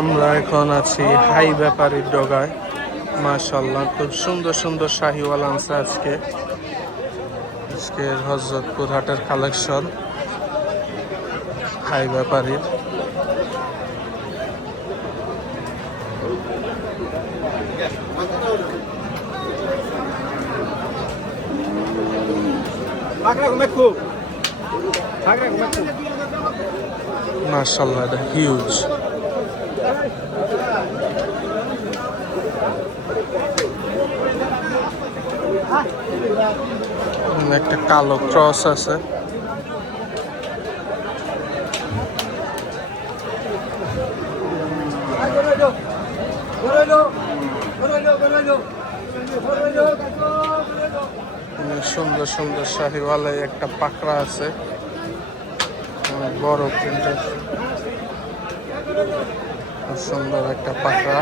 আমরা এখন আছি হাই ব্যাপারীর ডগায়। মাশাআল্লাহ, খুব সুন্দর সুন্দর শাহিওয়াল আনছে আজকের হযরতপুর হাটের কালেকশন হাই ব্যাপারীর। মাশাআল্লাহ, এটা হিউজ। একটা কালো ক্রস আছে। সুন্দর সুন্দর শাহিওয়ালে একটা পাকড়া আছে, বড় প্রিন্টের, সুন্দর একটা পাকড়া।